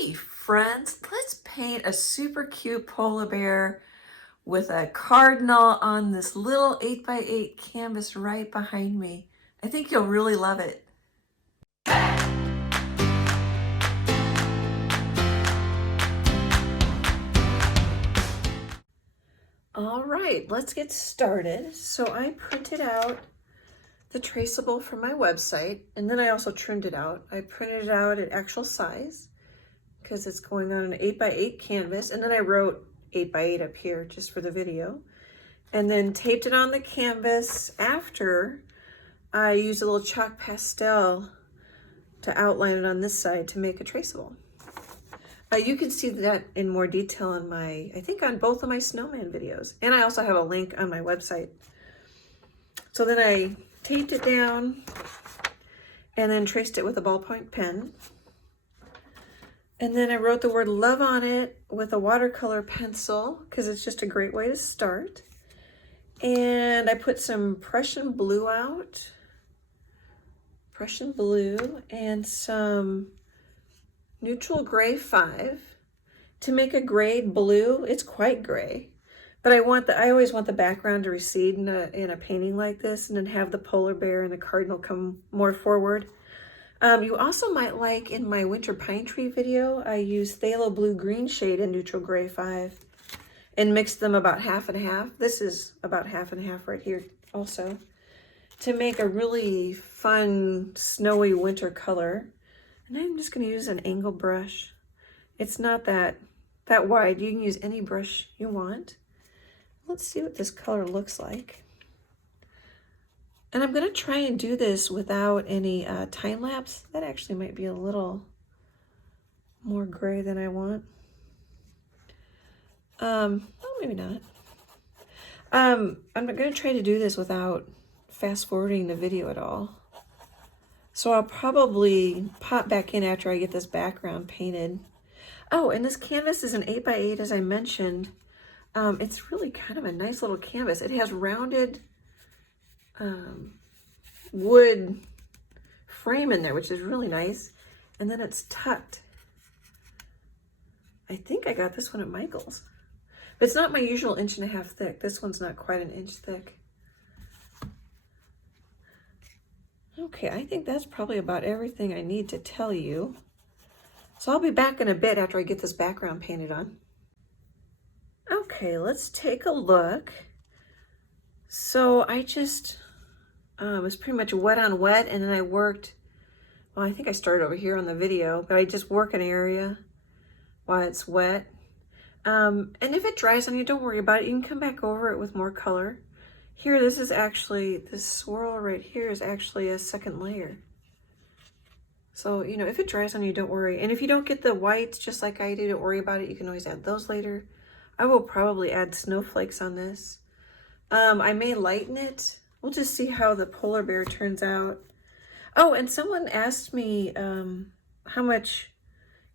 Hey friends, let's paint a super cute polar bear with a cardinal on this little 8x8 canvas right behind me. I think you'll really love it. All right, let's get started. So I printed out the Traceable from my website, and then I also trimmed it out. I printed it out at actual size because it's going on an 8x8 canvas, and then I wrote 8x8 up here just for the video, and then taped it on the canvas. After I used a little chalk pastel to outline it on this side to make a traceable. You can see that in more detail on I think on both of my snowman videos, and I also have a link on my website. So then I taped it down and then traced it with a ballpoint pen. And then I wrote the word love on it with a watercolor pencil because it's just a great way to start. And I put some Prussian blue out, Prussian blue, and some neutral gray 5 to make a gray blue. It's quite gray, but I always want the background to recede in a painting like this, and then have the polar bear and the cardinal come more forward. You also might like, in my winter pine tree video, I used phthalo blue green shade and neutral gray 5 and mixed them about half and half. This is about half and half right here also, to make a really fun snowy winter color. And I'm just going to use an angle brush. It's not that wide. You can use any brush you want. Let's see what this color looks like. And I'm going to try and do this without any time lapse. That actually might be a little more gray than I want. Well, maybe not. I'm going to try to do this without fast forwarding the video at all. So I'll probably pop back in after I get this background painted. Oh, and this canvas is an 8x8, as I mentioned. It's really kind of a nice little canvas. It has rounded wood frame in there, which is really nice. And then it's tucked. I think I got this one at Michael's. But it's not my usual 1.5 inch thick. This one's not quite an inch thick. Okay, I think that's probably about everything I need to tell you. So I'll be back in a bit after I get this background painted on. Okay, let's take a look. So I just was pretty much wet on wet, and then I worked, well, I think I started over here on the video, but I just work an area while it's wet. And if it dries on you, don't worry about it. You can come back over it with more color. Here, this swirl right here is actually a second layer. So, you know, if it dries on you, don't worry. And if you don't get the whites, just like I do, don't worry about it. You can always add those later. I will probably add snowflakes on this. I may lighten it. We'll just see how the polar bear turns out. Oh, and someone asked me how much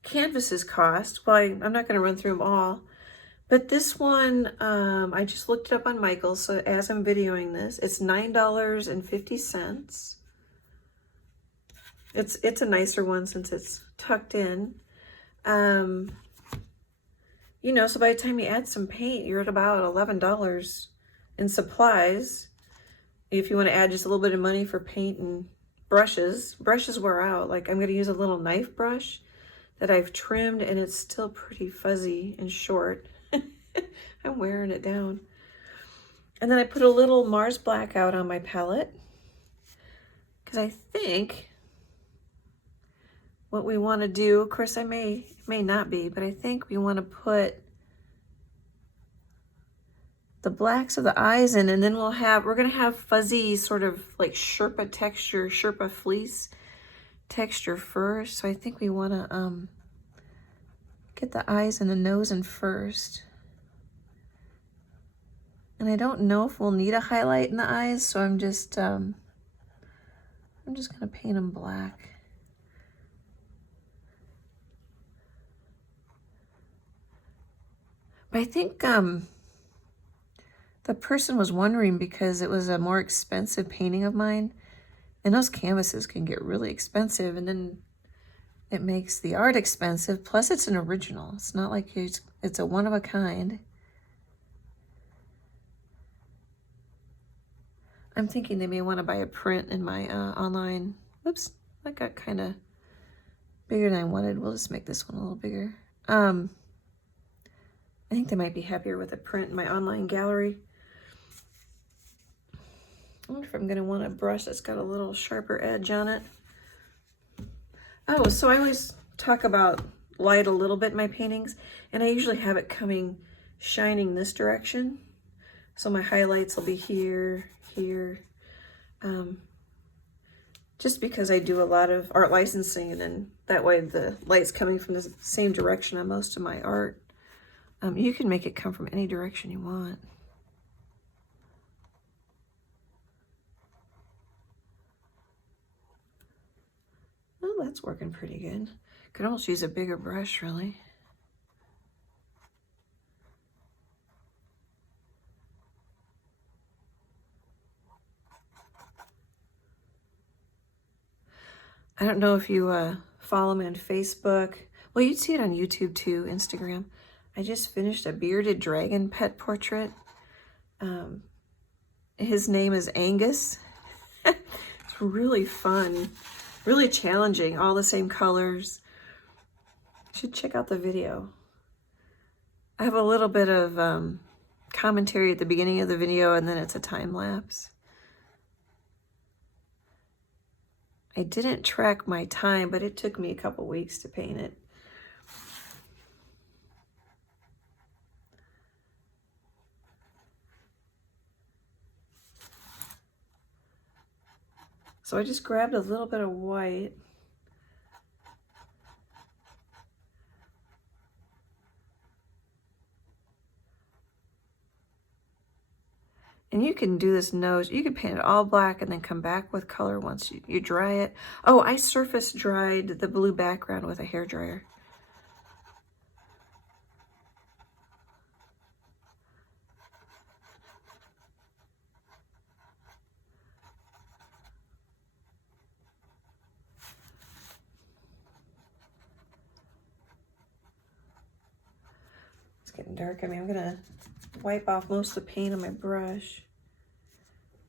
canvases cost. Well, I'm not going to run through them all. But this one, I just looked it up on Michael's, so as I'm videoing this, it's $9.50. It's a nicer one since it's tucked in. You know, so by the time you add some paint, you're at about $11 in supplies. If you want to add just a little bit of money for paint and brushes wear out. Like, I'm going to use a little knife brush that I've trimmed, and it's still pretty fuzzy and short. I'm wearing it down. And then I put a little Mars Black out on my palette, because I think what we want to do, of course I may not be, but I think we want to put the blacks of the eyes in, and then we're going to have fuzzy sort of like Sherpa texture, Sherpa fleece texture first. So I think we want to get the eyes and the nose in first. And I don't know if we'll need a highlight in the eyes, so I'm just going to paint them black. But I think the person was wondering because it was a more expensive painting of mine, and those canvases can get really expensive, and then it makes the art expensive. Plus it's an original. It's not like it's a one of a kind. I'm thinking they may want to buy a print in my online. Oops, that got kind of bigger than I wanted. We'll just make this one a little bigger. I think they might be happier with a print in my online gallery. I wonder if I'm going to want a brush that's got a little sharper edge on it. Oh, so I always talk about light a little bit in my paintings, and I usually have it shining this direction. So my highlights will be here, here. Just because I do a lot of art licensing, and that way the light's coming from the same direction on most of my art. You can make it come from any direction you want. Oh, that's working pretty good. Could almost use a bigger brush, really. I don't know if you follow me on Facebook. Well, you'd see it on YouTube too, Instagram. I just finished a bearded dragon pet portrait. His name is Angus. It's really fun, really challenging, all the same colors. You should check out the video. I have a little bit of commentary at the beginning of the video, and then it's a time lapse. I didn't track my time, but it took me a couple weeks to paint it. So I just grabbed a little bit of white. And you can do this nose, you can paint it all black and then come back with color once you dry it. Oh, I surface dried the blue background with a hairdryer. It's getting dark. I mean, I'm gonna wipe off most of the paint on my brush.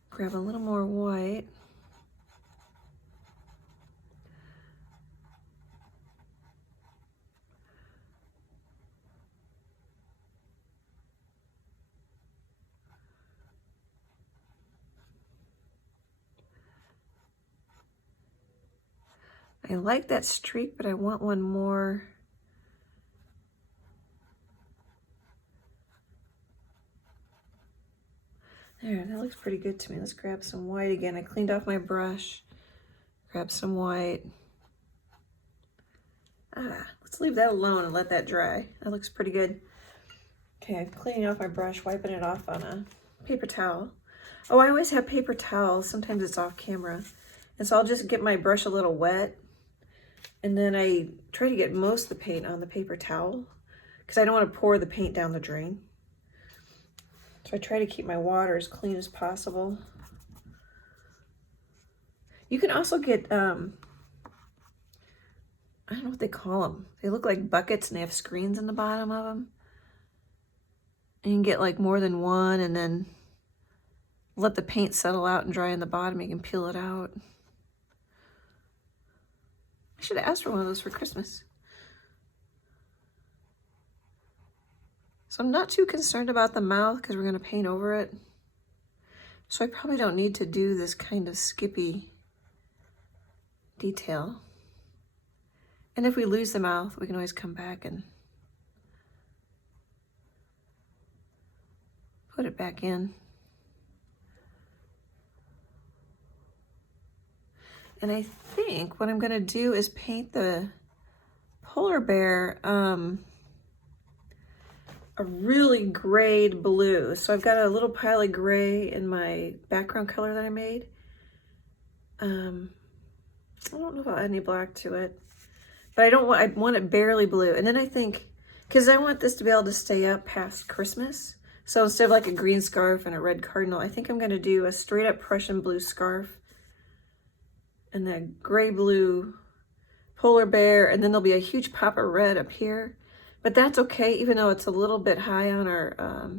Grab a little more white. I like that streak, but I want one more. There, that looks pretty good to me. Let's grab some white again. I cleaned off my brush. Grab some white. Let's leave that alone and let that dry. That looks pretty good. Okay, I'm cleaning off my brush, wiping it off on a paper towel. Oh, I always have paper towels. Sometimes it's off camera. And so I'll just get my brush a little wet, and then I try to get most of the paint on the paper towel because I don't want to pour the paint down the drain. So I try to keep my water as clean as possible. You can also get, I don't know what they call them. They look like buckets and they have screens in the bottom of them. And you can get like more than one and then let the paint settle out and dry in the bottom. You can peel it out. I should have asked for one of those for Christmas. So I'm not too concerned about the mouth because we're going to paint over it. So I probably don't need to do this kind of skippy detail. And if we lose the mouth, we can always come back and put it back in. And I think what I'm going to do is paint the polar bear a really grayed blue. So I've got a little pile of gray in my background color that I made. I don't know if I'll add any black to it, but I want it barely blue. And then I think, because I want this to be able to stay up past Christmas. So instead of like a green scarf and a red cardinal, I think I'm going to do a straight up Prussian blue scarf and the gray blue polar bear, and then there'll be a huge pop of red up here. But that's okay, even though it's a little bit high on our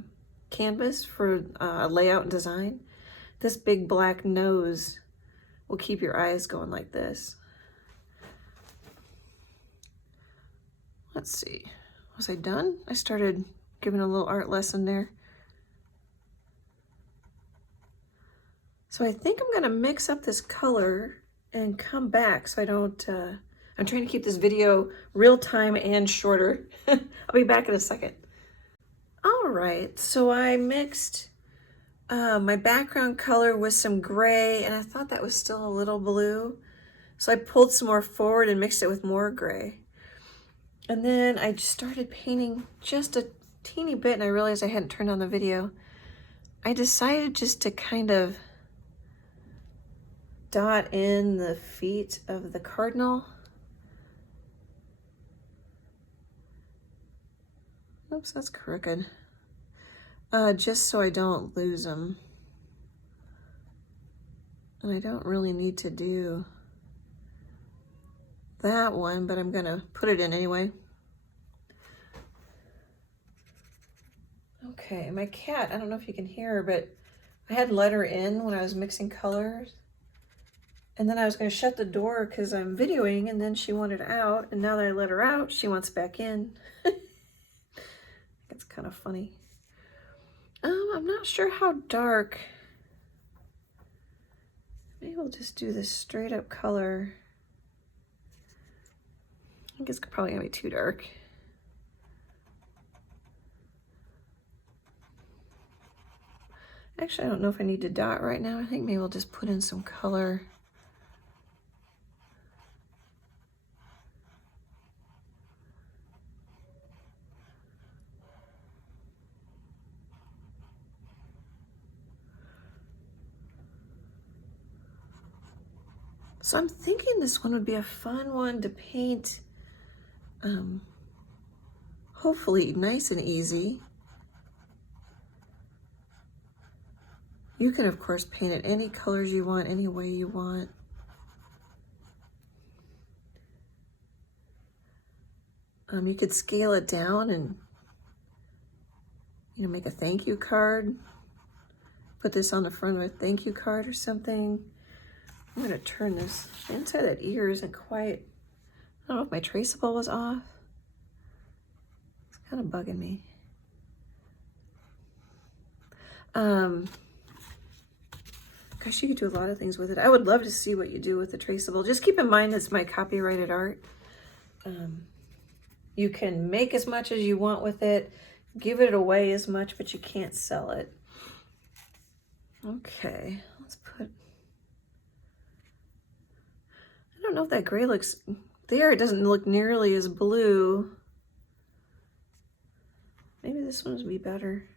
canvas for layout and design. This big black nose will keep your eyes going like this. Let's see, was I done? I started giving a little art lesson there. So I think I'm gonna mix up this color and come back so I don't, I'm trying to keep this video real time and shorter. I'll be back in a second. All right, so I mixed my background color with some gray, and I thought that was still a little blue. So I pulled some more forward and mixed it with more gray. And then I just started painting just a teeny bit, and I realized I hadn't turned on the video. I decided just to kind of dot in the feet of the Cardinal. Oops, that's crooked. Just so I don't lose them. And I don't really need to do that one, but I'm gonna put it in anyway. Okay, my cat, I don't know if you can hear her, but I had let her in when I was mixing colors. And then I was gonna shut the door because I'm videoing, and then she wanted out, and now that I let her out, she wants back in. It's kind of funny. I'm not sure how dark. Maybe we'll just do this straight up color. I think it's probably gonna be too dark. Actually, I don't know if I need to dot right now. I think maybe we'll just put in some color. So I'm thinking this one would be a fun one to paint, hopefully nice and easy. You can, of course, paint it any colors you want, any way you want. You could scale it down and, you know, make a thank you card. Put this on the front of a thank you card or something. I'm gonna turn this. The inside of that ear isn't quite, I don't know if my traceable was off. It's kind of bugging me. Gosh, you could do a lot of things with it. I would love to see what you do with the traceable. Just keep in mind it's my copyrighted art. You can make as much as you want with it, give it away as much, but you can't sell it. Okay, let's put, I don't know if that gray looks, there it doesn't look nearly as blue. Maybe this one would be better.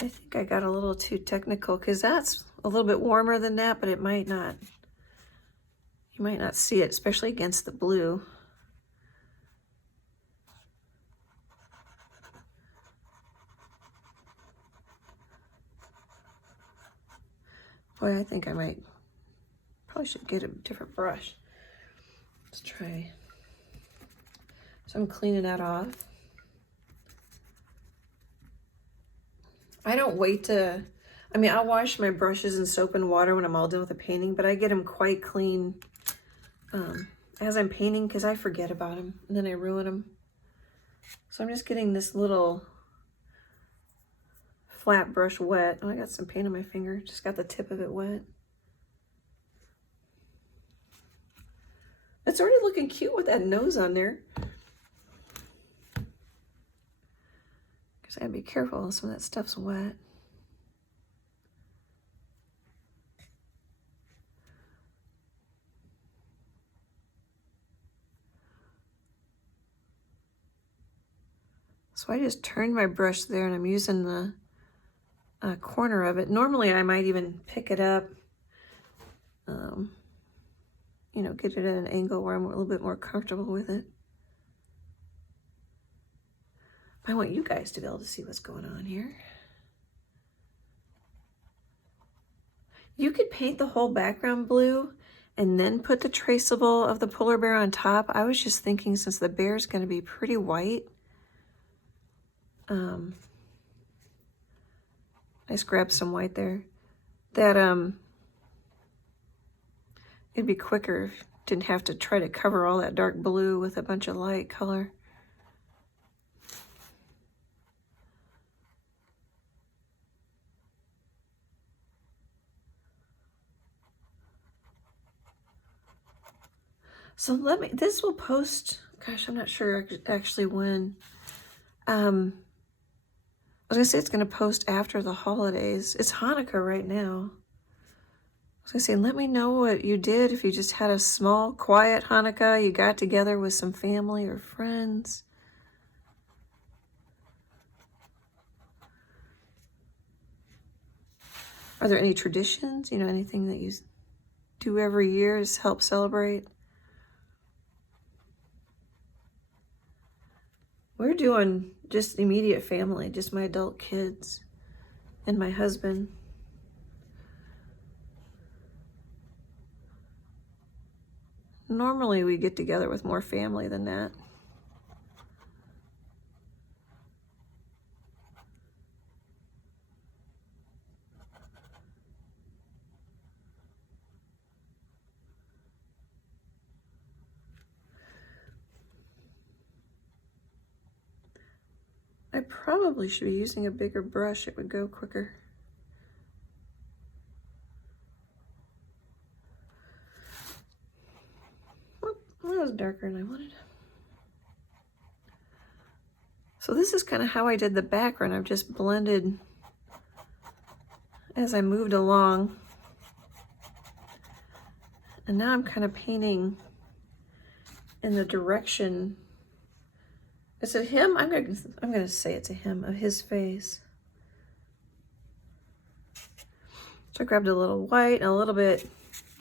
I think I got a little too technical because that's a little bit warmer than that, but it might not, you might not see it, especially against the blue. Boy, I think I might, probably should get a different brush. Let's try. So I'm cleaning that off. I don't wait to, I mean, I'll wash my brushes in soap and water when I'm all done with the painting, but I get them quite clean as I'm painting because I forget about them and then I ruin them. So I'm just getting this little flat brush wet. Oh, I got some paint on my finger. Just got the tip of it wet. It's already looking cute with that nose on there. Because I gotta be careful, some of that stuff's wet. So I just turned my brush there and I'm using the corner of it. Normally I might even pick it up, you know, get it at an angle where I'm a little bit more comfortable with it. I want you guys to be able to see what's going on here. You could paint the whole background blue and then put the traceable of the polar bear on top. I was just thinking, since the bear's going to be pretty white, I just grabbed some white there, that it'd be quicker if you didn't have to try to cover all that dark blue with a bunch of light color. So this will post, gosh, I'm not sure actually when. I was gonna say it's gonna post after the holidays. It's Hanukkah right now. I was gonna say, let me know what you did, if you just had a small, quiet Hanukkah, you got together with some family or friends. Are there any traditions, you know, anything that you do every year to help celebrate? We're doing just immediate family, just my adult kids and my husband. Normally we get together with more family than that. I probably should be using a bigger brush, it would go quicker. Oh, that was darker than I wanted. So this is kind of how I did the background. I've just blended as I moved along. And now I'm kind of painting in the direction. Is it him? I'm gonna say it's a him, of his face. So I grabbed a little white and a little bit,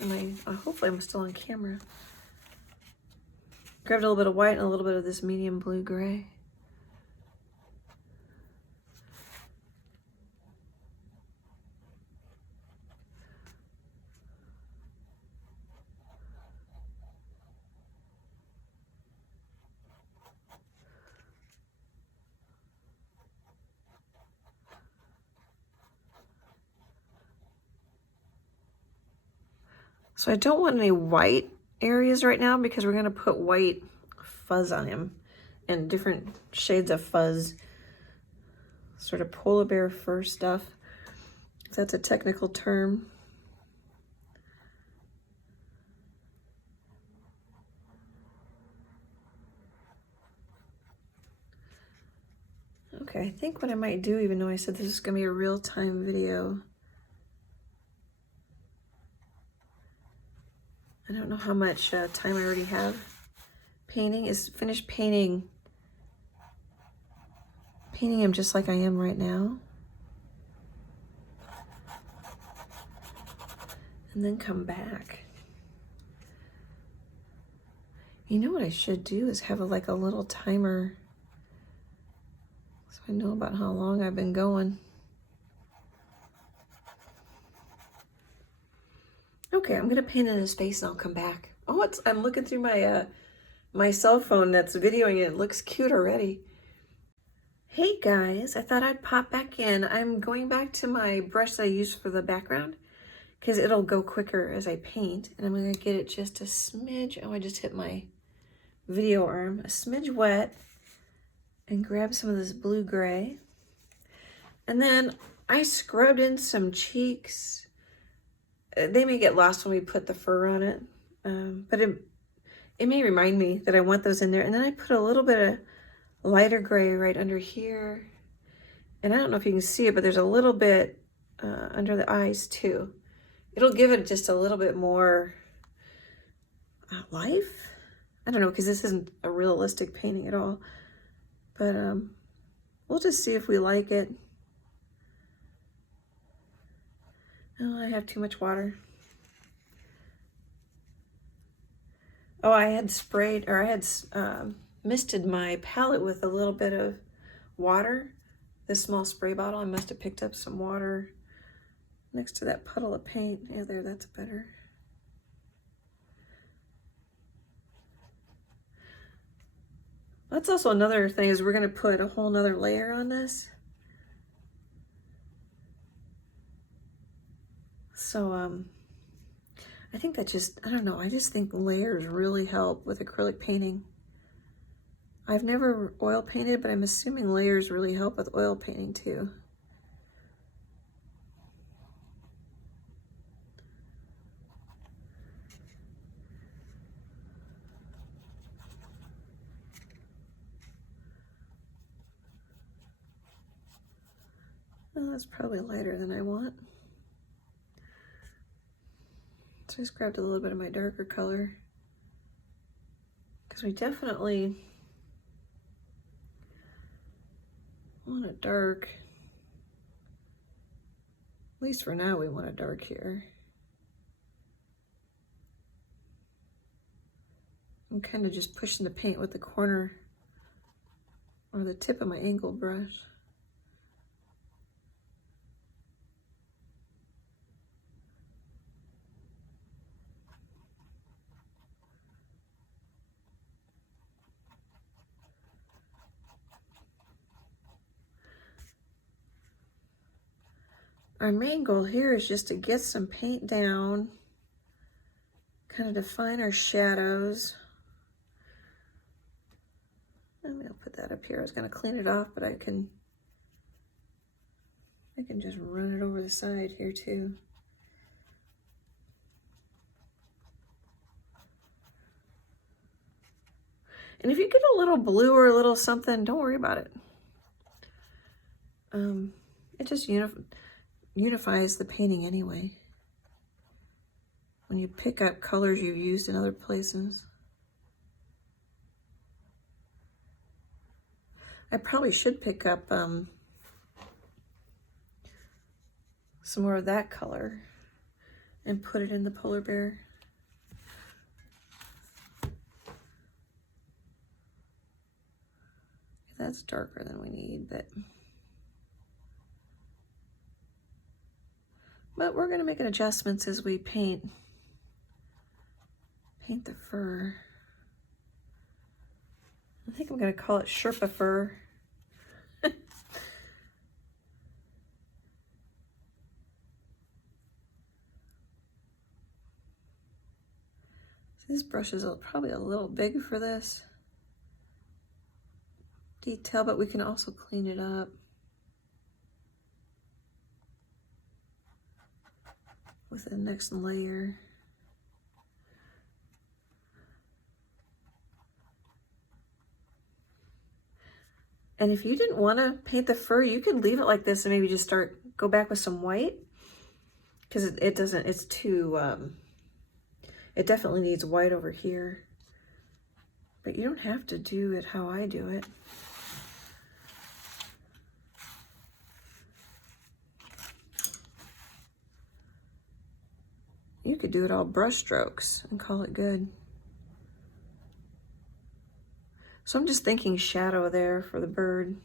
and hopefully I'm still on camera. Grabbed a little bit of white and a little bit of this medium blue gray. So I don't want any white areas right now because we're gonna put white fuzz on him and different shades of fuzz. Sort of polar bear fur stuff, if that's a technical term. Okay, I think what I might do, even though I said this is gonna be a real-time video, I don't know how much time I already have painting, is finish painting him just like I am right now. And then come back. You know what I should do is have like a little timer so I know about how long I've been going. Okay, I'm gonna paint in his face and I'll come back. Oh, I'm looking through my my cell phone that's videoing it. It looks cute already. Hey guys, I thought I'd pop back in. I'm going back to my brush that I used for the background because it'll go quicker as I paint. And I'm gonna get it just a smidge. Oh, I just hit my video arm. A smidge wet, and grab some of this blue gray. And then I scrubbed in some cheeks. They may get lost when we put the fur on it, but it may remind me that I want those in there. And then I put a little bit of lighter gray right under here. And I don't know if you can see it, but there's a little bit under the eyes too. It'll give it just a little bit more life. I don't know, because this isn't a realistic painting at all. But we'll just see if we like it. Oh, I have too much water. Oh, I had sprayed, or I had misted my palette with a little bit of water. This small spray bottle, I must have picked up some water next to that puddle of paint. Yeah, there, that's better. That's also another thing, is we're going to put a whole nother layer on this. So I think that just, I don't know, I just think layers really help with acrylic painting. I've never oil painted, but I'm assuming layers really help with oil painting too. Well, that's probably lighter than I want. So I just grabbed a little bit of my darker color, because we definitely want a dark. At least for now, we want a dark here. I'm kind of just pushing the paint with the corner or the tip of my angle brush. Our main goal here is just to get some paint down, kind of define our shadows. Maybe I'll put that up here. I was going to clean it off, but I can just run it over the side here too. And if you get a little blue or a little something, don't worry about it. It just unifies the painting anyway. When you pick up colors you've used in other places. I probably should pick up some more of that color and put it in the polar bear. That's darker than we need, but we're going to make adjustments as we paint the fur. I think I'm going to call it Sherpa fur. This brush is probably a little big for this detail, but we can also clean it up with the next layer. And if you didn't want to paint the fur, you could leave it like this and maybe just go back with some white, because it doesn't, it's too, it definitely needs white over here. But you don't have to do it how I do it. You could do it all brush strokes and call it good. So I'm just thinking shadow there for the bird.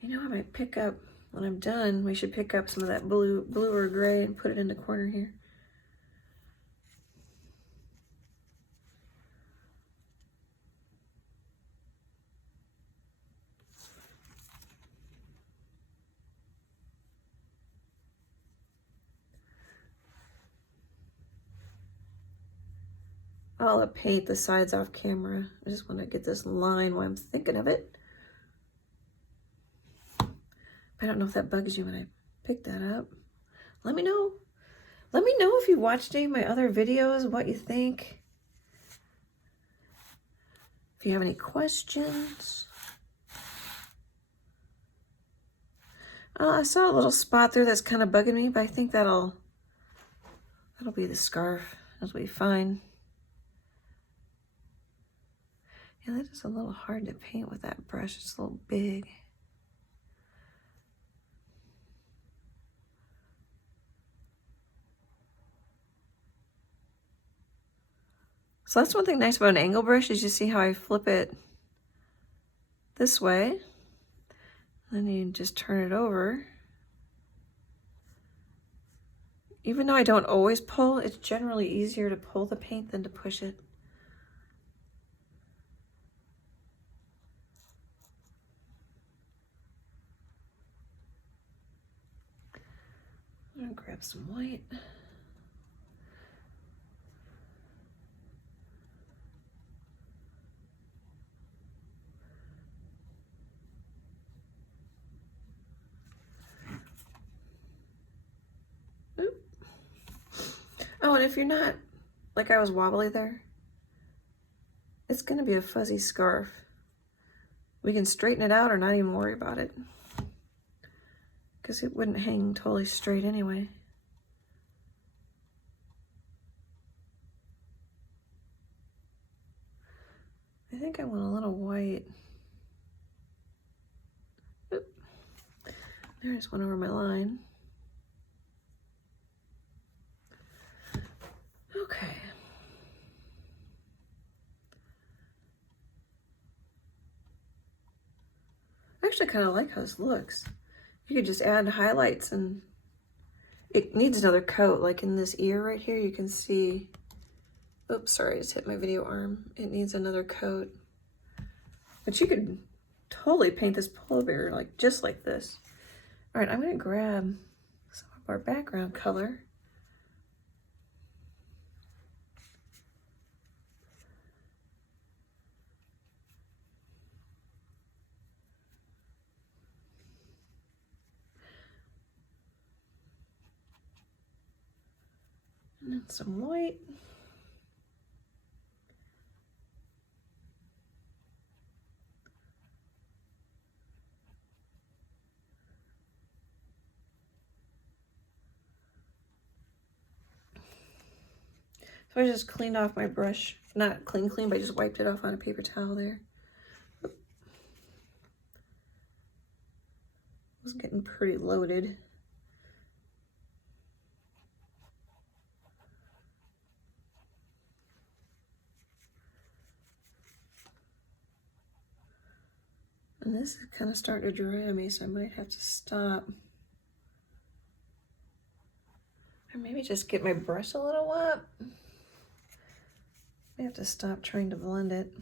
You know, I might pick up, when I'm done, we should pick up some of that blue or gray and put it in the corner here. I'll paint the sides off camera. I just want to get this line while I'm thinking of it. I don't know if that bugs you when I pick that up. Let me know. Let me know if you watched any of my other videos, what you think. If you have any questions. I saw a little spot there that's kind of bugging me, but I think that'll be the scarf. That'll be fine. Yeah, that is a little hard to paint with that brush. It's a little big. So that's one thing nice about an angle brush, is you see how I flip it this way. Then you just turn it over. Even though I don't always pull, it's generally easier to pull the paint than to push it. I'm gonna grab some white. Oop. Oh, and if you're not, like I was wobbly there, it's gonna be a fuzzy scarf. We can straighten it out or not even worry about it, because it wouldn't hang totally straight anyway. I think I want a little white. Oop. There's one over my line. Okay. I actually kind of like how this looks. You could just add highlights, and it needs another coat. Like in this ear right here, you can see, oops, sorry, I just hit my video arm. It needs another coat. But you could totally paint this polar bear like just like this. All right, I'm gonna grab some of our background color. And then some white. So I just cleaned off my brush. Not clean, but I just wiped it off on a paper towel there. It was getting pretty loaded. And this is kind of starting to dry on me, so I might have to stop. Or maybe just get my brush a little wet. I have to stop trying to blend it.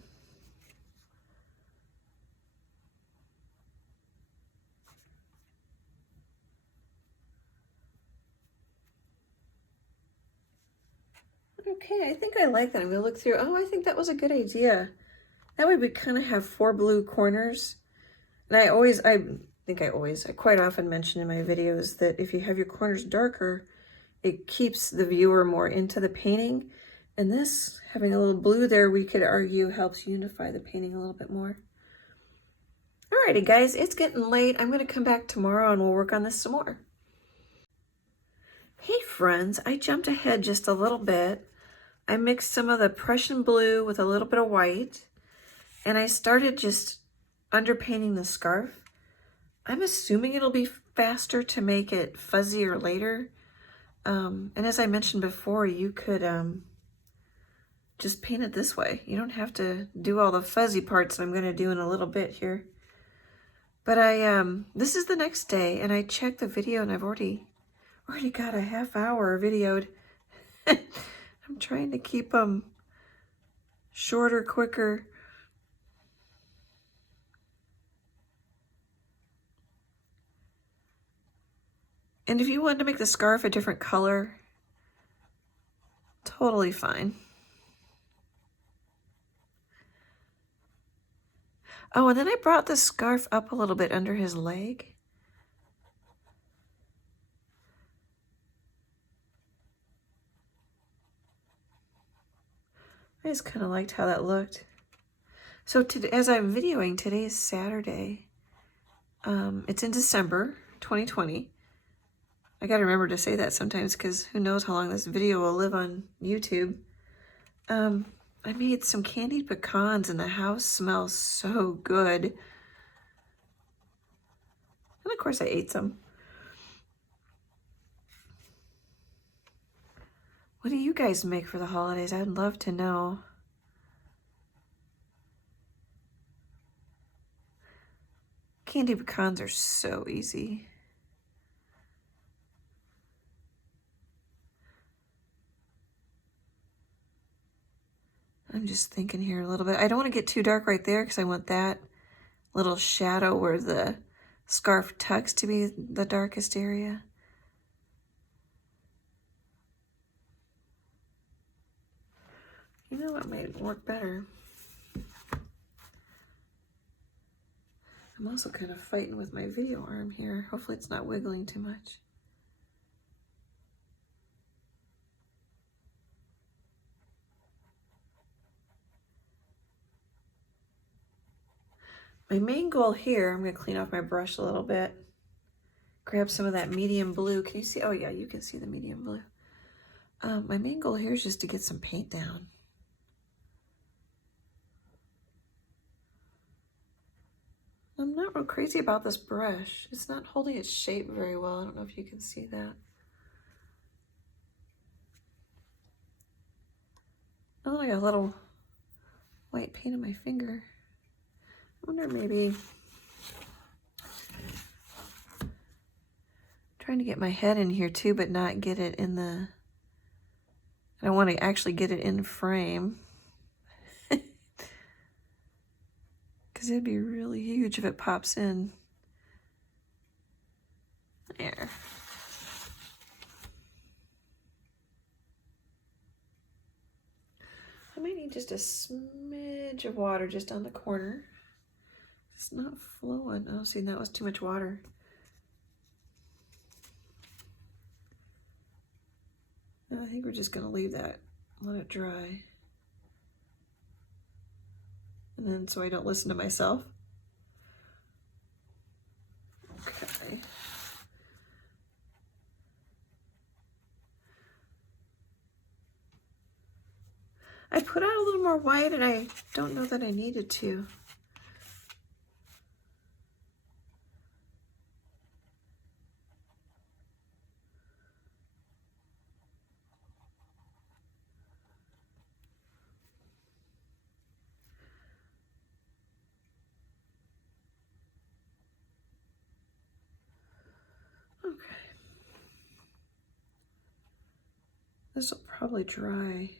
Okay, I think I like that. I'm gonna look through. Oh, I think that was a good idea. That way we kind of have 4 blue corners. And I quite often mention in my videos that if you have your corners darker, it keeps the viewer more into the painting. And this, having a little blue there, we could argue helps unify the painting a little bit more. Alrighty guys, it's getting late. I'm gonna come back tomorrow and we'll work on this some more. Hey friends, I jumped ahead just a little bit. I mixed some of the Prussian blue with a little bit of white, and I started just underpainting the scarf. I'm assuming it'll be faster to make it fuzzier later. And as I mentioned before, you could just paint it this way. You don't have to do all the fuzzy parts that I'm going to do in a little bit here. But this is the next day, and I checked the video, and I've already got a half hour videoed. I'm trying to keep them shorter, quicker. And if you wanted to make the scarf a different color, totally fine. Oh, and then I brought the scarf up a little bit under his leg. I just kind of liked how that looked. So as I'm videoing, today is Saturday. It's in December 2020. I gotta remember to say that sometimes because who knows how long this video will live on YouTube. I made some candied pecans and the house smells so good. And of course I ate some. What do you guys make for the holidays? I'd love to know. Candy pecans are so easy. I'm just thinking here a little bit. I don't want to get too dark right there because I want that little shadow where the scarf tucks to be the darkest area. You know what might work better? I'm also kind of fighting with my video arm here. Hopefully it's not wiggling too much. My main goal here, I'm going to clean off my brush a little bit. Grab some of that medium blue. Can you see? Oh yeah, you can see the medium blue. My main goal here is just to get some paint down. I'm not real crazy about this brush. It's not holding its shape very well. I don't know if you can see that. Oh, I got a little white paint on my finger. I wonder maybe, trying to get my head in here too, but not get it in the, I don't want to actually get it in frame. Because it'd be really huge if it pops in. There. I might need just a smidge of water just on the corner. It's not flowing. Oh, see, that was too much water. I think we're just going to leave that, let it dry. And then so I don't listen to myself. Okay. I put out a little more white and I don't know that I needed to. Okay. This will probably dry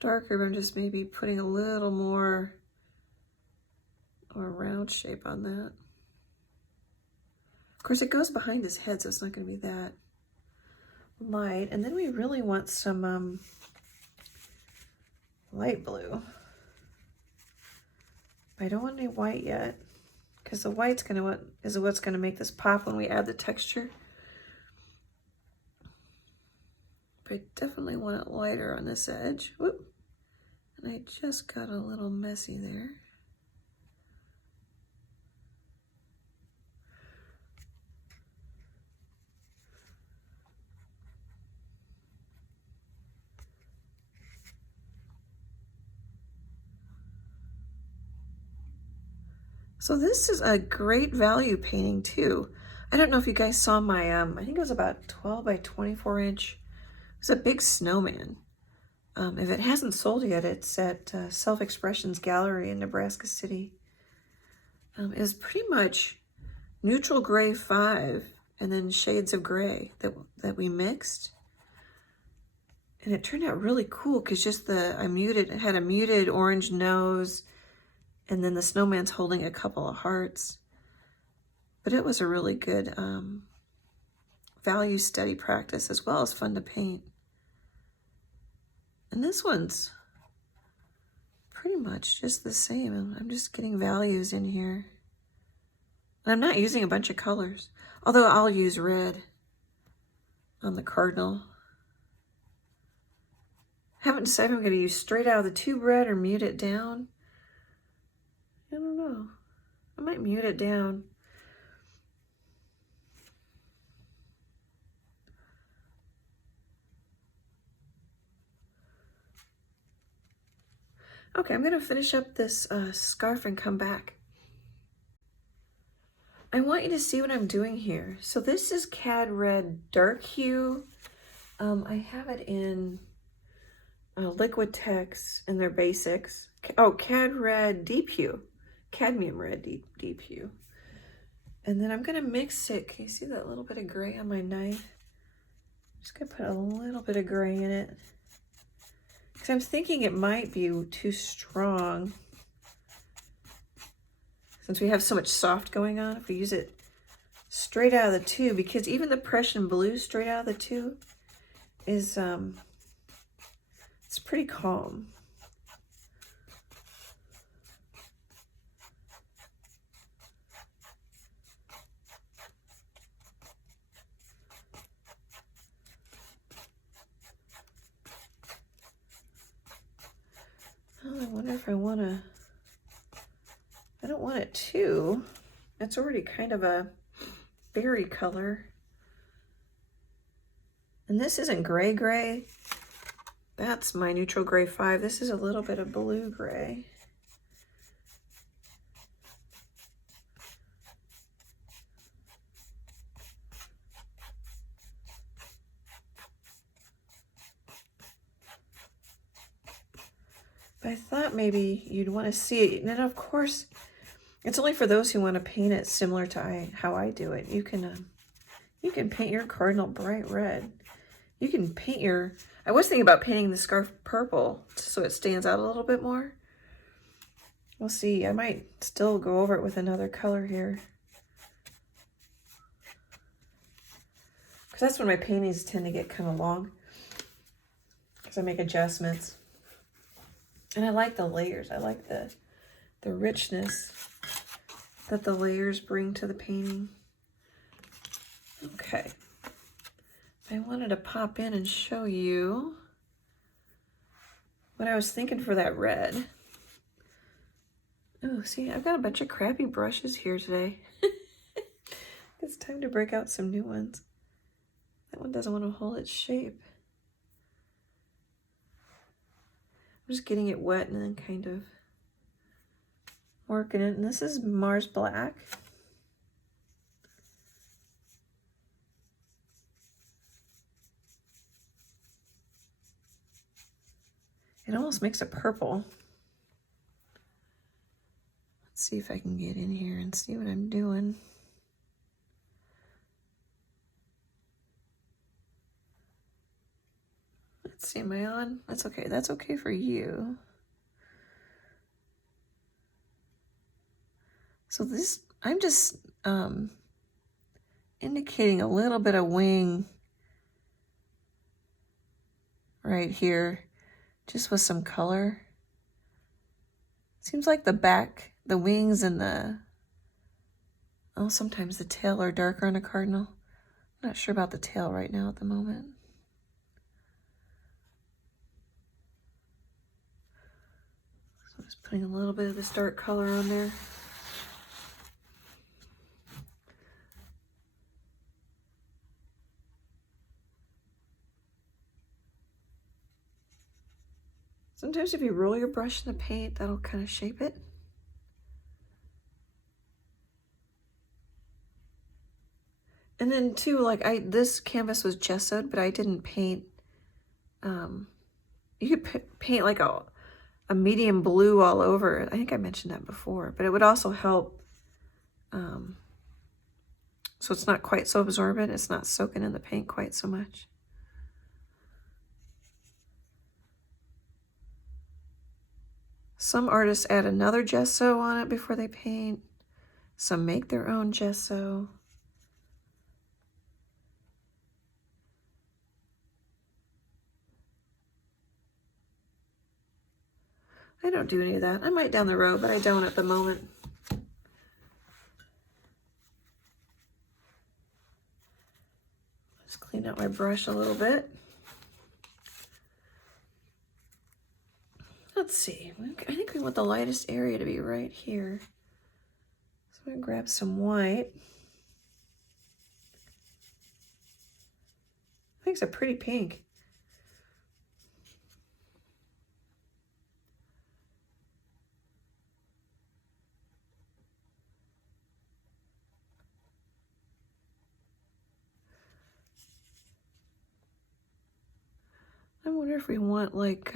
darker, but I'm just maybe putting a little more or a round shape on that. Of course, it goes behind his head, so it's not going to be that light. And then we really want some light blue. I don't want any white yet, because the white's what's going to make this pop when we add the texture. But I definitely want it lighter on this edge. Whoop. And I just got a little messy there. So this is a great value painting too. I don't know if you guys saw my, I think it was about 12 by 24 inch. It was a big snowman. If it hasn't sold yet, it's at Self Expressions Gallery in Nebraska City. It was pretty much neutral gray 5 and then shades of gray that we mixed. And it turned out really cool because just it had a muted orange nose, and then the snowman's holding a couple of hearts. But it was a really good value study practice as well as fun to paint. And this one's pretty much just the same. I'm just getting values in here. And I'm not using a bunch of colors, although I'll use red on the Cardinal. Haven't decided if I'm going to use straight out of the tube red or mute it down. I don't know. I might mute it down. Okay, I'm going to finish up this scarf and come back. I want you to see what I'm doing here. So this is Cad Red Dark Hue. I have it in Liquid Text in their basics. Oh, Cad Red Deep Hue. cadmium red deep hue. And then I'm gonna mix it. Can you see that little bit of gray on my knife? I'm just gonna put a little bit of gray in it, because I'm thinking it might be too strong. Since we have so much soft going on, if we use it straight out of the tube, because even the Prussian blue straight out of the tube is, it's pretty calm. Oh, I wonder if I want to, I don't want it too. It's already kind of a berry color. And this isn't gray. That's my neutral gray 5. This is a little bit of blue gray. But I thought maybe you'd want to see it. And then of course, it's only for those who want to paint it similar to how I do it. You can paint your cardinal bright red. You can paint your, I was thinking about painting the scarf purple so it stands out a little bit more. We'll see. I might still go over it with another color here, because that's when my paintings tend to get kind of long, because I make adjustments. And I like the layers. I like the richness that the layers bring to the painting. Okay. I wanted to pop in and show you what I was thinking for that red. Oh, see, I've got a bunch of crappy brushes here today. It's time to break out some new ones. That one doesn't want to hold its shape. I'm just getting it wet and then kind of working it. And this is Mars Black. It almost makes it purple. Let's see if I can get in here and see what I'm doing. Let's see, am I on? That's okay. That's okay for you. So this, I'm just indicating a little bit of wing right here, just with some color. Seems like the back, the wings and sometimes the tail are darker on a cardinal. I'm not sure about the tail right now at the moment. So I'm just putting a little bit of this dark color on there. Sometimes if you roll your brush in the paint, that'll kind of shape it. And then too, like this canvas was gessoed, but I didn't paint. You could paint like a medium blue all over. I think I mentioned that before, but it would also help. So it's not quite so absorbent. It's not soaking in the paint quite so much. Some artists add another gesso on it before they paint. Some make their own gesso. I don't do any of that. I might down the road, but I don't at the moment. Just clean out my brush a little bit. Let's see. I think we want the lightest area to be right here. So I'm going to grab some white. I think it's a pretty pink. I wonder if we want like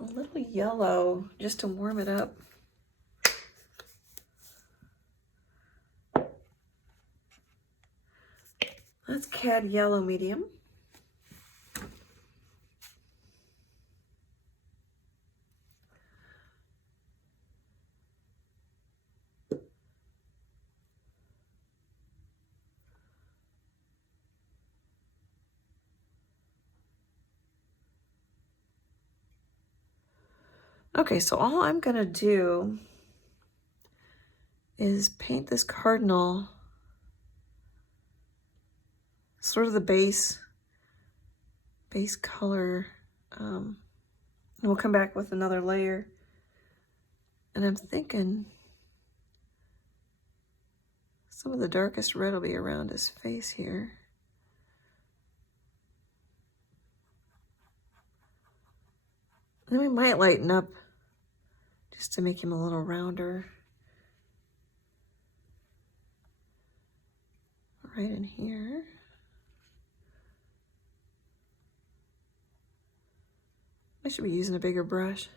a little yellow just to warm it up. That's Cad Yellow Medium. Okay, so all I'm gonna do is paint this Cardinal, sort of the base color, and we'll come back with another layer. And I'm thinking some of the darkest red will be around his face here. And then we might lighten up just to make him a little rounder. Right in here. I should be using a bigger brush.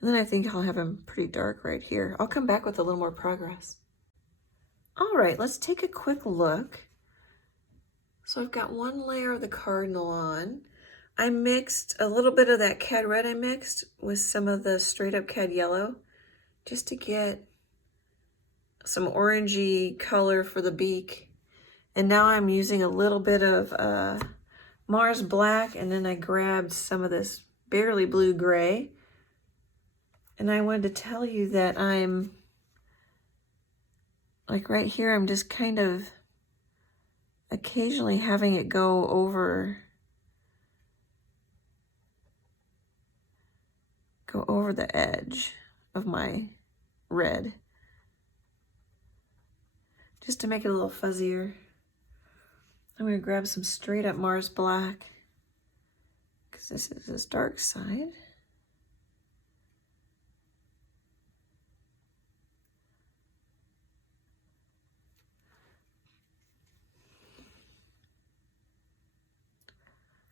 And then I think I'll have him pretty dark right here. I'll come back with a little more progress. All right, let's take a quick look. So I've got one layer of the Cardinal on. I mixed a little bit of that Cad Red I mixed with some of the straight up Cad Yellow just to get some orangey color for the beak. And now I'm using a little bit of Mars Black, and then I grabbed some of this Barely Blue Gray. And I wanted to tell you that I'm, like right here, I'm just kind of occasionally having it go over the edge of my red, just to make it a little fuzzier. I'm going to grab some straight up Mars Black, because this is his dark side.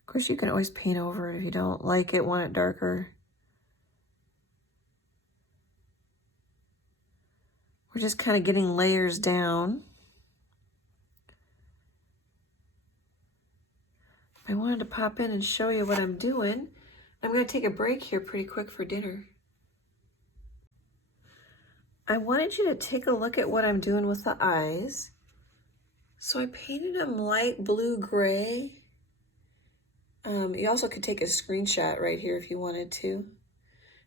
Of course, you can always paint over it if you don't like it, want it darker. We're just kind of getting layers down. I wanted to pop in and show you what I'm doing. I'm going to take a break here pretty quick for dinner. I wanted you to take a look at what I'm doing with the eyes. So I painted them light blue gray. You also could take a screenshot right here if you wanted to.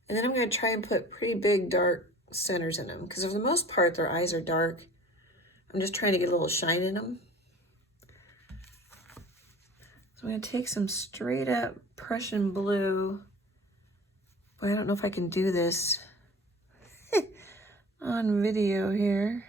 And then I'm going to try and put pretty big dark centers in them, because for the most part their eyes are dark. I'm just trying to get a little shine in them. So I'm going to take some straight up Prussian blue. Boy, I don't know if I can do this on video here.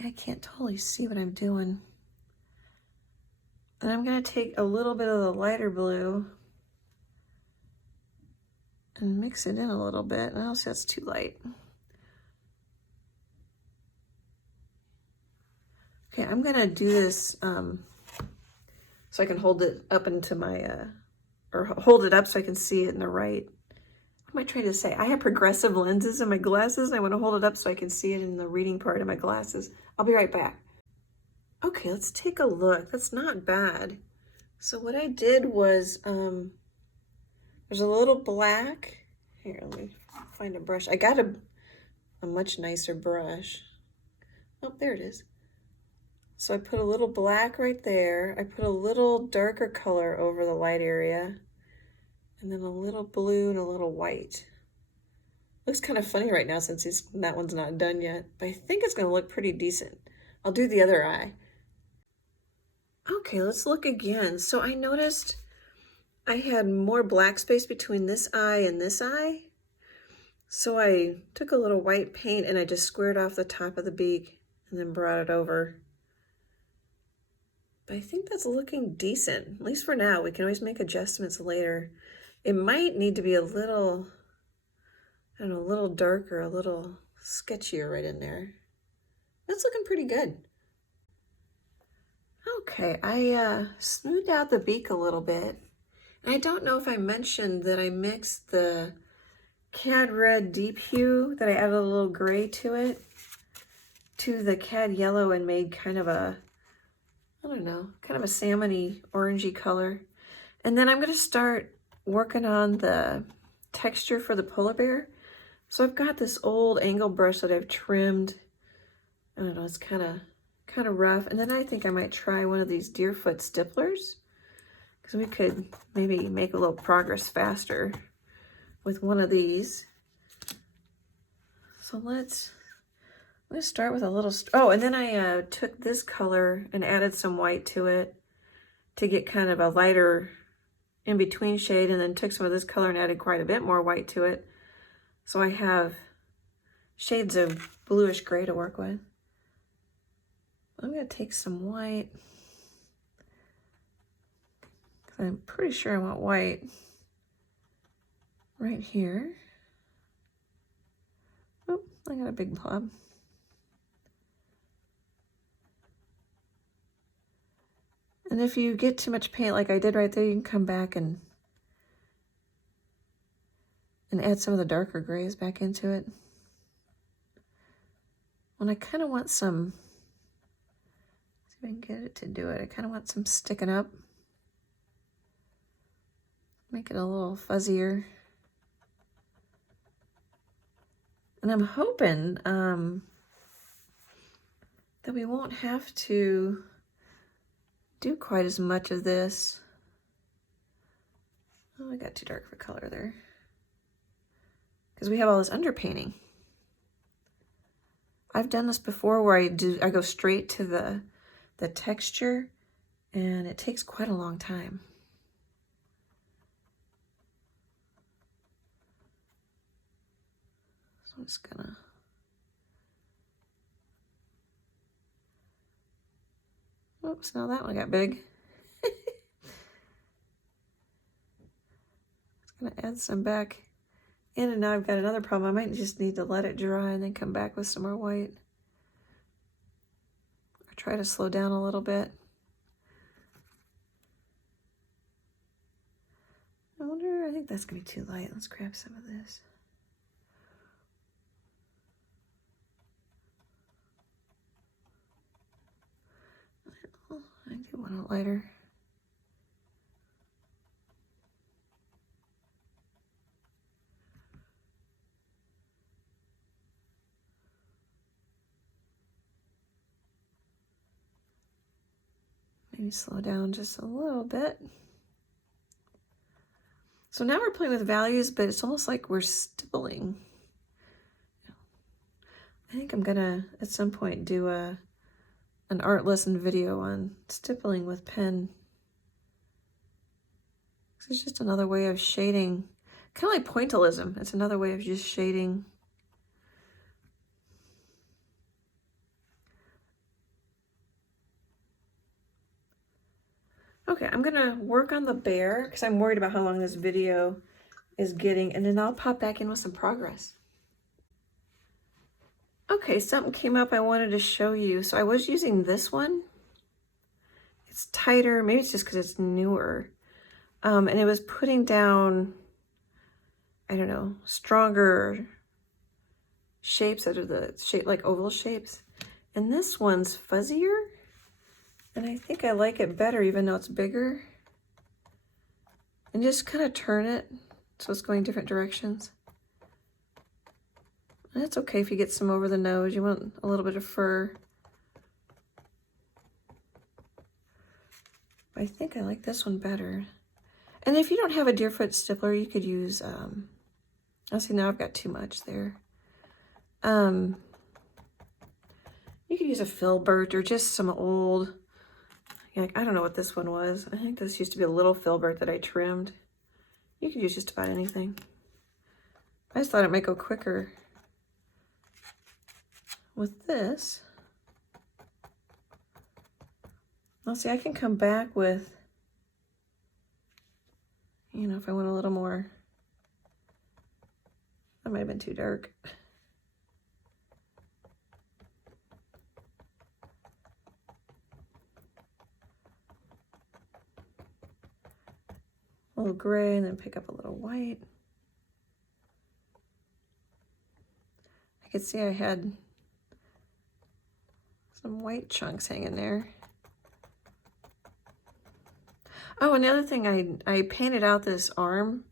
I can't totally see what I'm doing. And I'm going to take a little bit of the lighter blue and mix it in a little bit. And also that's too light. Okay, I'm going to do this so I can hold it up into my, or hold it up so I can see it in the right. What am I trying to say? I have progressive lenses in my glasses, and I want to hold it up so I can see it in the reading part of my glasses. I'll be right back. Okay, let's take a look. That's not bad. So what I did was, there's a little black. Here, let me find a brush. I got a much nicer brush. Oh, there it is. So I put a little black right there. I put a little darker color over the light area. And then a little blue and a little white. Looks kind of funny right now since that one's not done yet. But I think it's going to look pretty decent. I'll do the other eye. Okay, let's look again. So I noticed I had more black space between this eye and this eye. So I took a little white paint and I just squared off the top of the beak and then brought it over. But I think that's looking decent, at least for now. We can always make adjustments later. It might need to be a little, I don't know, a little darker, a little sketchier right in there. That's looking pretty good. Okay, I smoothed out the beak a little bit. And I don't know if I mentioned that I mixed the Cad Red Deep Hue, that I added a little gray to it, to the Cad Yellow and made kind of a, I don't know, kind of a salmony, orangey color. And then I'm going to start working on the texture for the polar bear. So I've got this old angle brush that I've trimmed. I don't know, it's kind of rough. And then I think I might try one of these Deerfoot stipplers, because we could maybe make a little progress faster with one of these. So let's start with a little, oh, and then I took this color and added some white to it to get kind of a lighter in-between shade, and then took some of this color and added quite a bit more white to it. So I have shades of bluish gray to work with. I'm going to take some white, because I'm pretty sure I want white right here. Oh, I got a big blob. And if you get too much paint like I did right there, you can come back and add some of the darker grays back into it. When I kind of want some, see if I can get it to do it, I kind of want some sticking up. Make it a little fuzzier. And I'm hoping that we won't have to do quite as much of this. Oh, I got too dark of a color there, because we have all this underpainting. I've done this before where I go straight to the texture, and it takes quite a long time. So I'm just gonna, oops, now that one got big. Gonna add some back in, and now I've got another problem. I might just need to let it dry and then come back with some more white. Or try to slow down a little bit. I think that's gonna be too light. Let's grab some of this. Oh, I do want it lighter. Maybe slow down just a little bit. So now we're playing with values, but it's almost like we're stippling. I think I'm gonna, at some point, do an art lesson video on stippling with pen. It's just another way of shading, kind of like pointillism. It's another way of just shading. Okay, I'm gonna work on the bear because I'm worried about how long this video is getting, and then I'll pop back in with some progress. Okay, something came up I wanted to show you. So I was using this one. It's tighter, maybe it's just because it's newer. And it was putting down, I don't know, stronger shapes out of the shape, like oval shapes. And this one's fuzzier. And I think I like it better even though it's bigger. And just kind of turn it so it's going different directions. And it's okay if you get some over the nose. You want a little bit of fur. But I think I like this one better. And if you don't have a Deerfoot stippler, you could use, oh, see, now I've got too much there. You could use a filbert or just some old, like, I don't know what this one was. I think this used to be a little filbert that I trimmed. You could use just about anything. I just thought it might go quicker with this. I'll see, I can come back with, you know, if I want a little more. That might have been too dark. A little gray and then pick up a little white. I could see I had some white chunks hanging there. Oh, and the other thing, I painted out this arm.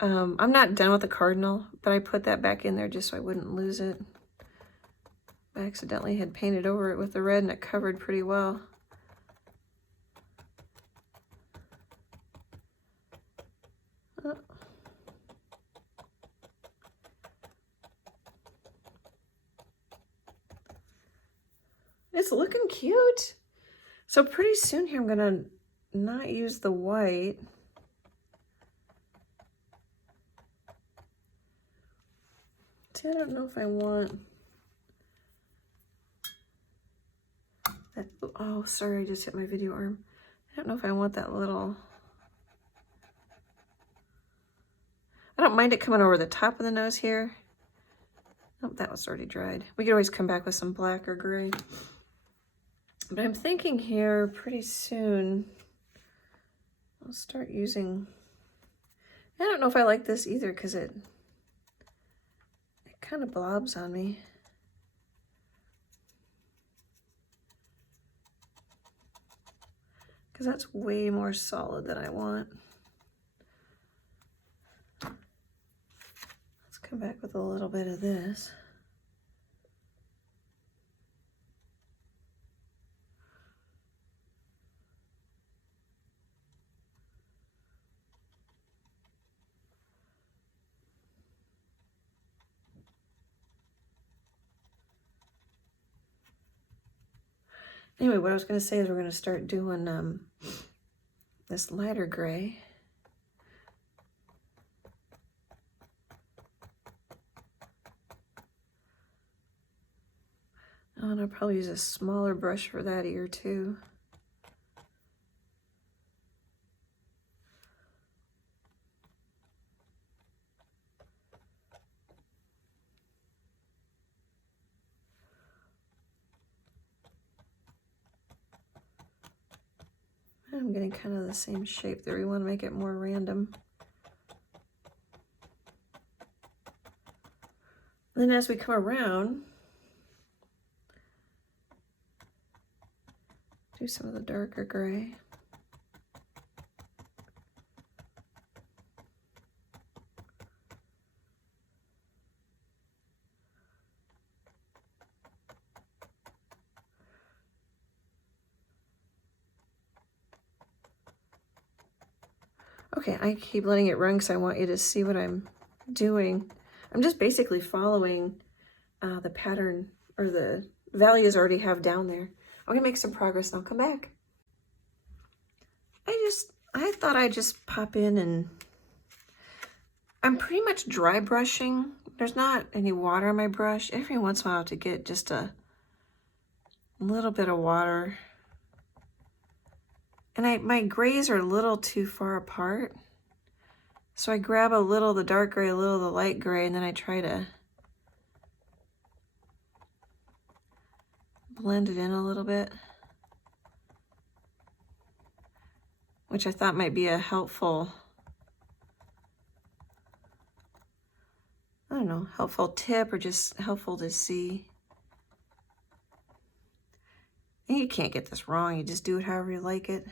I'm not done with the Cardinal, but I put that back in there just so I wouldn't lose it. I accidentally had painted over it with the red and it covered pretty well. Oh. It's looking cute. So pretty soon here I'm gonna not use the white. See, I don't know if I want that. Oh, sorry, I just hit my video arm. I don't know if I want that little. I don't mind it coming over the top of the nose here. Oh, that was already dried. We could always come back with some black or gray. But I'm thinking here pretty soon I'll start using. I don't know if I like this either because it kind of blobs on me. Because that's way more solid than I want. Let's come back with a little bit of this. Anyway, what I was going to say is we're going to start doing this lighter gray. Oh, and I'll probably use a smaller brush for that ear too. I'm getting kind of the same shape there. We want to make it more random. Then as we come around, do some of the darker gray. Okay, I keep letting it run because I want you to see what I'm doing. I'm just basically following the pattern or the values I already have down there. I'm gonna make some progress and I'll come back. I thought I'd just pop in and I'm pretty much dry brushing. There's not any water on my brush. Every once in a while I have to get just a little bit of water. And my grays are a little too far apart. So I grab a little of the dark gray, a little of the light gray, and then I try to blend it in a little bit. Which I thought might be a helpful, I don't know, helpful tip or just helpful to see. And you can't get this wrong, you just do it however you like it.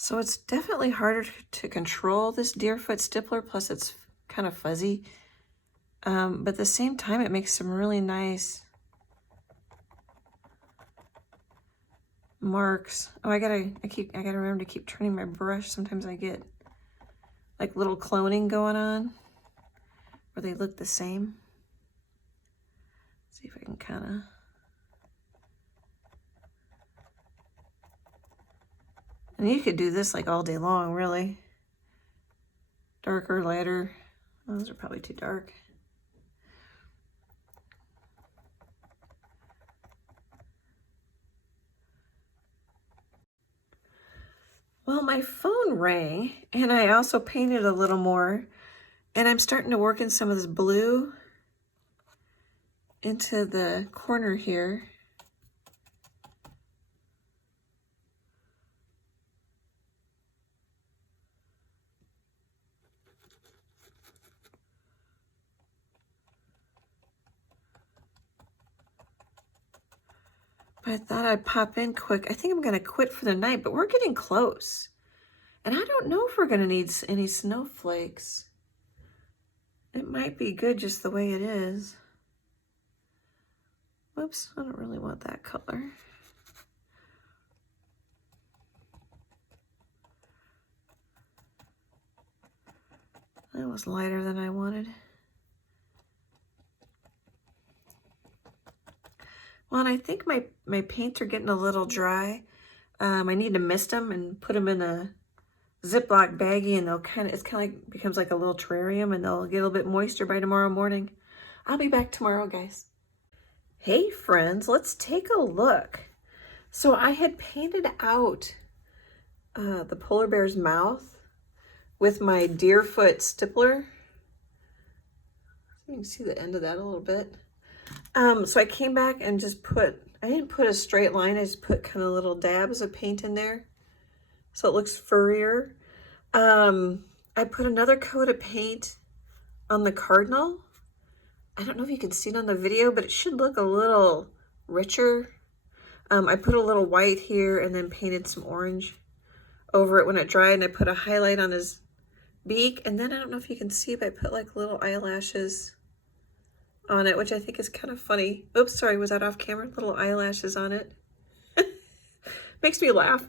So it's definitely harder to control this Deerfoot stippler, plus it's kind of fuzzy. But at the same time, it makes some really nice marks. Oh, I gotta remember to keep turning my brush. Sometimes I get like little cloning going on where they look the same. Let's see if I can kind of. And you could do this like all day long, really. Darker, lighter. Oh, those are probably too dark. Well, my phone rang, and I also painted a little more, and I'm starting to work in some of this blue into the corner here. But I thought I'd pop in quick. I think I'm gonna quit for the night, but we're getting close. And I don't know if we're gonna need any snowflakes. It might be good just the way it is. Whoops, I don't really want that color. That was lighter than I wanted. Well, and I think my paints are getting a little dry. I need to mist them and put them in a Ziploc baggie, and it's kind of like becomes like a little terrarium, and they'll get a little bit moister by tomorrow morning. I'll be back tomorrow, guys. Hey friends, let's take a look. So I had painted out the polar bear's mouth with my deerfoot stippler. You can see the end of that a little bit. So I came back and just I didn't put a straight line, I just put kind of little dabs of paint in there so it looks furrier. I put another coat of paint on the Cardinal. I don't know if you can see it on the video, but it should look a little richer. I put a little white here and then painted some orange over it when it dried, and I put a highlight on his beak, and then I don't know if you can see, but I put like little eyelashes on it, which I think is kind of funny. Oops, sorry, was that off camera? Little eyelashes on it. Makes me laugh.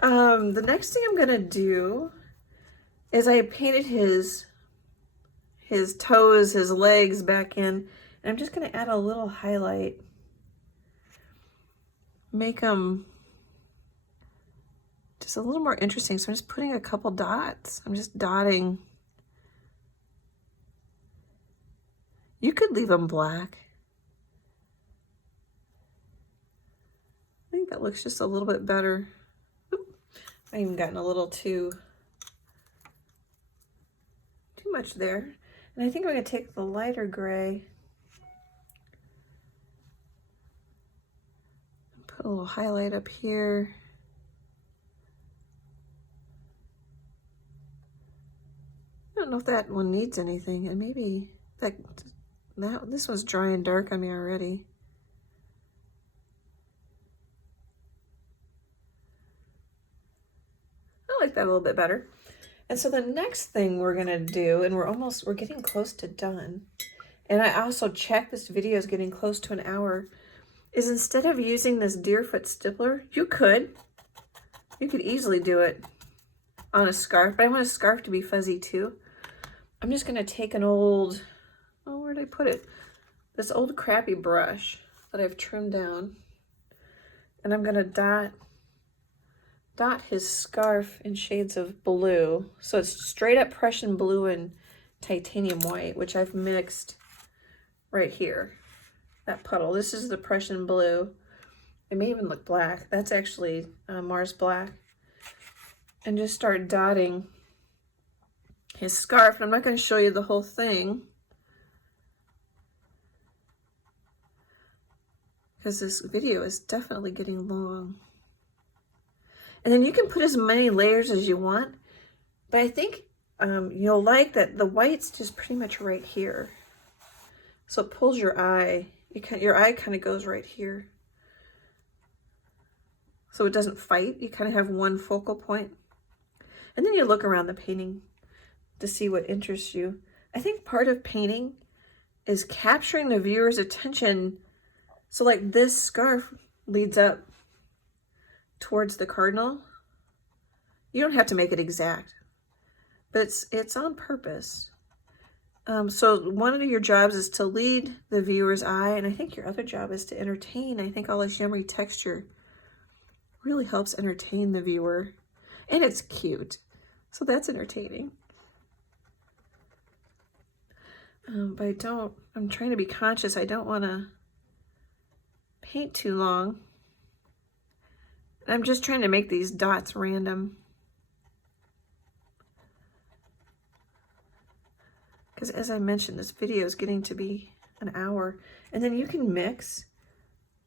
The next thing I'm gonna do is I painted his toes, his legs back in, and I'm just gonna add a little highlight. Make them just a little more interesting. So I'm just putting a couple dots. I'm just dotting. You could leave them black. I think that looks just a little bit better. Oop, I even gotten a little too much there. And I think I'm gonna take the lighter gray, put a little highlight up here. I don't know if that one needs anything, and maybe this one's dry and dark on me already. I like that a little bit better. And so the next thing we're gonna do, and we're getting close to done, and I also checked this video is getting close to an hour, is instead of using this deerfoot stippler, you could easily do it on a scarf, but I want a scarf to be fuzzy too. I'm just gonna take an old, oh, where did I put it? This old crappy brush that I've trimmed down, and I'm gonna dot his scarf in shades of blue. So it's straight up Prussian blue and titanium white, which I've mixed right here. That puddle, this is the Prussian blue. It may even look black. That's actually Mars black. And just start dotting his scarf. And I'm not going to show you the whole thing, because this video is definitely getting long. And then you can put as many layers as you want, but I think you'll like that the white's just pretty much right here. So it pulls your eye. Your eye kind of goes right here. So it doesn't fight. You kind of have one focal point. And then you look around the painting to see what interests you. I think part of painting is capturing the viewer's attention. So like this scarf leads up towards the Cardinal. You don't have to make it exact, but it's on purpose. So one of your jobs is to lead the viewer's eye, and I think your other job is to entertain. I think all this yummy texture really helps entertain the viewer. And it's cute, so that's entertaining. But I'm trying to be conscious. I don't want to paint too long. I'm just trying to make these dots random. Because as I mentioned, this video is getting to be an hour. And then you can mix.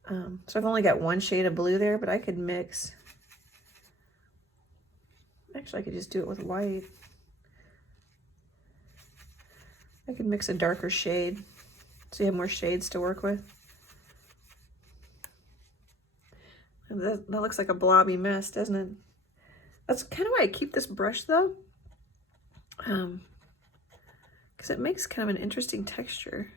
So I've only got one shade of blue there, but I could mix. Actually, I could just do it with white. I could mix a darker shade so you have more shades to work with. And that looks like a blobby mess, doesn't it? That's kind of why I keep this brush though. Because it makes kind of an interesting texture.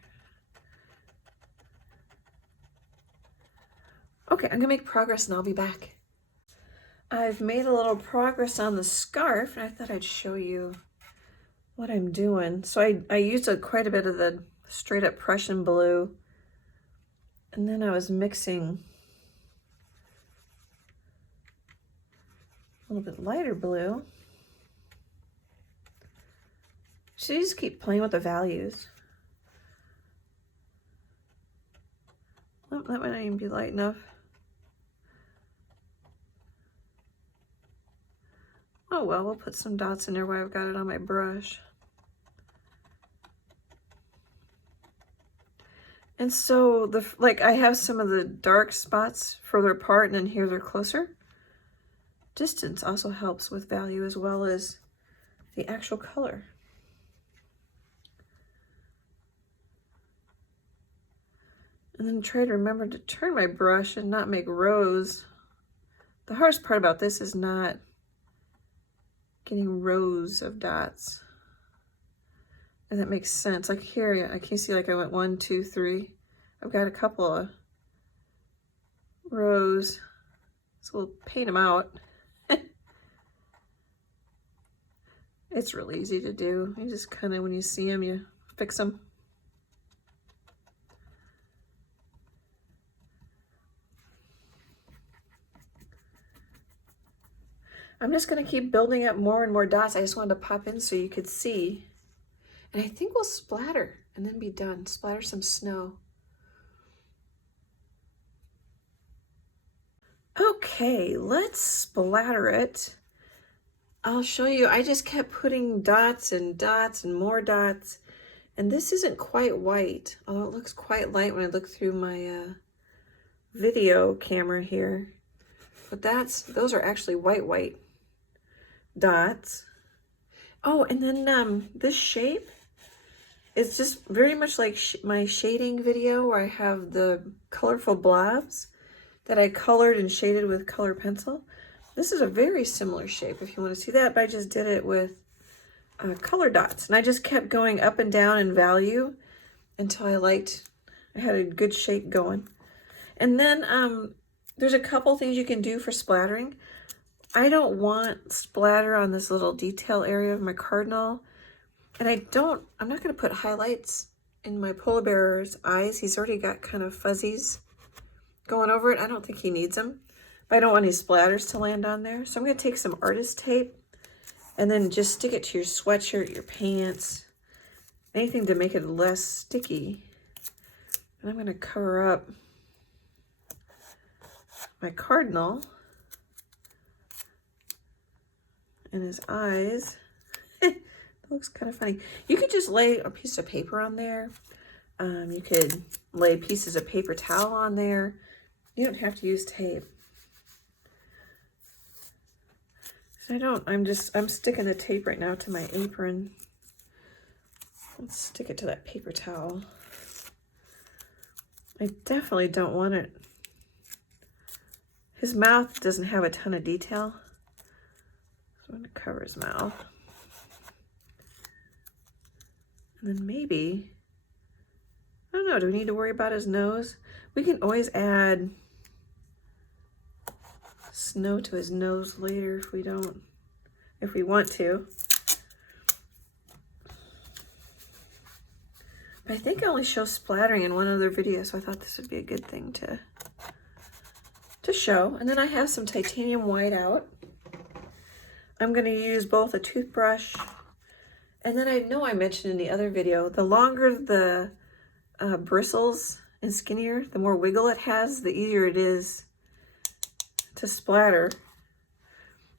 Okay, I'm gonna make progress and I'll be back. I've made a little progress on the scarf and I thought I'd show you what I'm doing. So I used quite a bit of the straight up Prussian blue, and then I was mixing a little bit lighter blue. So you just keep playing with the values. Oh, that might not even be light enough. Oh well, we'll put some dots in there where I've got it on my brush. And so I have some of the dark spots further apart, and then here they're closer. Distance also helps with value as well as the actual color. And then try to remember to turn my brush and not make rows. The hardest part about this is not getting rows of dots. And that makes sense. Like here, I can see like I went 1, 2, 3. I've got a couple of rows. So we'll paint them out. It's really easy to do. You just kind of, when you see them, you fix them. I'm just going to keep building up more and more dots. I just wanted to pop in so you could see. And I think we'll splatter and then be done. Splatter some snow. Okay, let's splatter it. I'll show you. I just kept putting dots and dots and more dots. And this isn't quite white, although it looks quite light when I look through my video camera here. But those are actually white dots. Oh, and then this shape, it's just very much like my shading video where I have the colorful blobs that I colored and shaded with color pencil. This is a very similar shape if you want to see that, but I just did it with color dots. And I just kept going up and down in value until I had a good shape going. And then there's a couple things you can do for splattering. I don't want splatter on this little detail area of my Cardinal. And I'm not going to put highlights in my polar bear's eyes. He's already got kind of fuzzies going over it. I don't think he needs them. But I don't want any splatters to land on there. So I'm going to take some artist tape and then just stick it to your sweatshirt, your pants, anything to make it less sticky. And I'm going to cover up my Cardinal and his eyes. It looks kind of funny. You could just lay a piece of paper on there. You could lay pieces of paper towel on there. You don't have to use tape. So I'm sticking the tape right now to my apron. Let's stick it to that paper towel. I definitely don't want it. His mouth doesn't have a ton of detail. So I'm going to cover his mouth. And then maybe, I don't know, do we need to worry about his nose? We can always add snow to his nose later if we want to. But I think I only show splattering in one other video, so I thought this would be a good thing to to show. And then I have some titanium white out. I'm going to use both a toothbrush, and then I know I mentioned in the other video, the longer the bristles and skinnier, the more wiggle it has, the easier it is to splatter.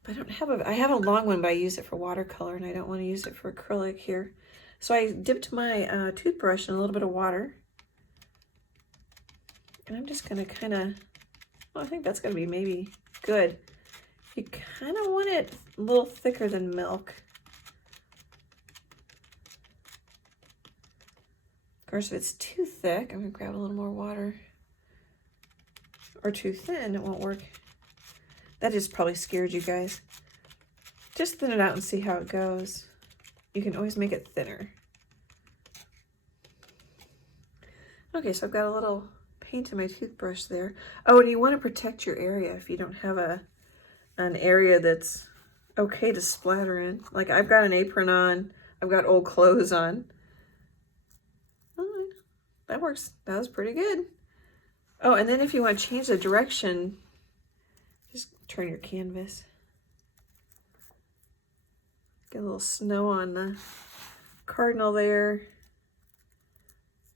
But I have a long one, but I use it for watercolor, and I don't want to use it for acrylic here. So I dipped my toothbrush in a little bit of water, and I'm just going to kind of, well, I think that's going to be maybe good. You kind of want it a little thicker than milk. Of course, if it's too thick, I'm going to grab a little more water. Or too thin, it won't work. That just probably scared you guys. Just thin it out and see how it goes. You can always make it thinner. Okay, so I've got a little paint in my toothbrush there. Oh, and you want to protect your area if you don't have an area that's okay to splatter in. Like I've got an apron on, I've got old clothes on. That works. That was pretty good. Oh, and then if you want to change the direction, just turn your canvas. Get a little snow on the Cardinal there.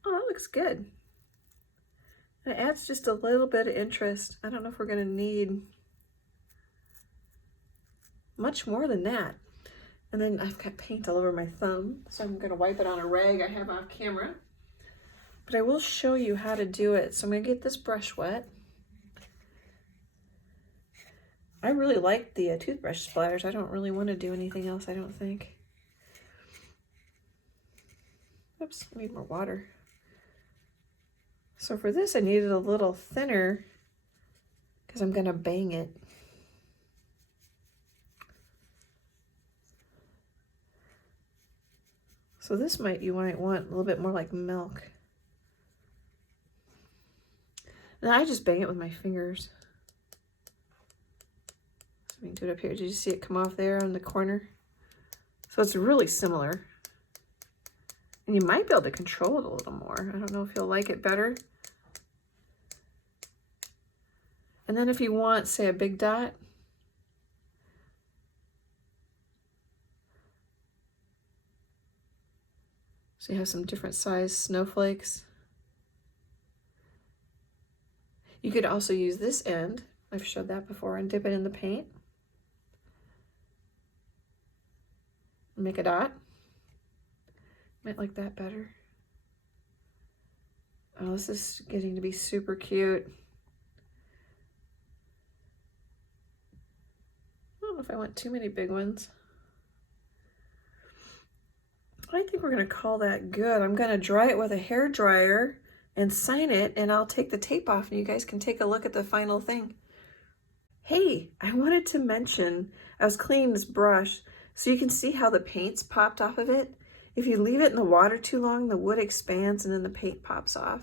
Oh, that looks good. It adds just a little bit of interest. I don't know if we're going to need much more than that. And then I've got paint all over my thumb, so I'm going to wipe it on a rag I have off camera. But I will show you how to do it. So I'm going to get this brush wet. I really like the toothbrush splatters. I don't really want to do anything else, I don't think. Oops, I need more water. So for this, I needed a little thinner because I'm going to bang it. So this you might want a little bit more like milk. And I just bang it with my fingers. So we can do it up here. Did you see it come off there on the corner? So it's really similar. And you might be able to control it a little more. I don't know if you'll like it better. And then if you want, say, a big dot, so you have some different size snowflakes. You could also use this end, I've showed that before, and dip it in the paint. Make a dot. Might like that better. Oh, this is getting to be super cute. I don't know if I want too many big ones. I think we're going to call that good. I'm going to dry it with a hair dryer and sign it, and I'll take the tape off and you guys can take a look at the final thing. Hey, I wanted to mention, I was cleaning this brush so you can see how the paint's popped off of it. If you leave it in the water too long, the wood expands and then the paint pops off.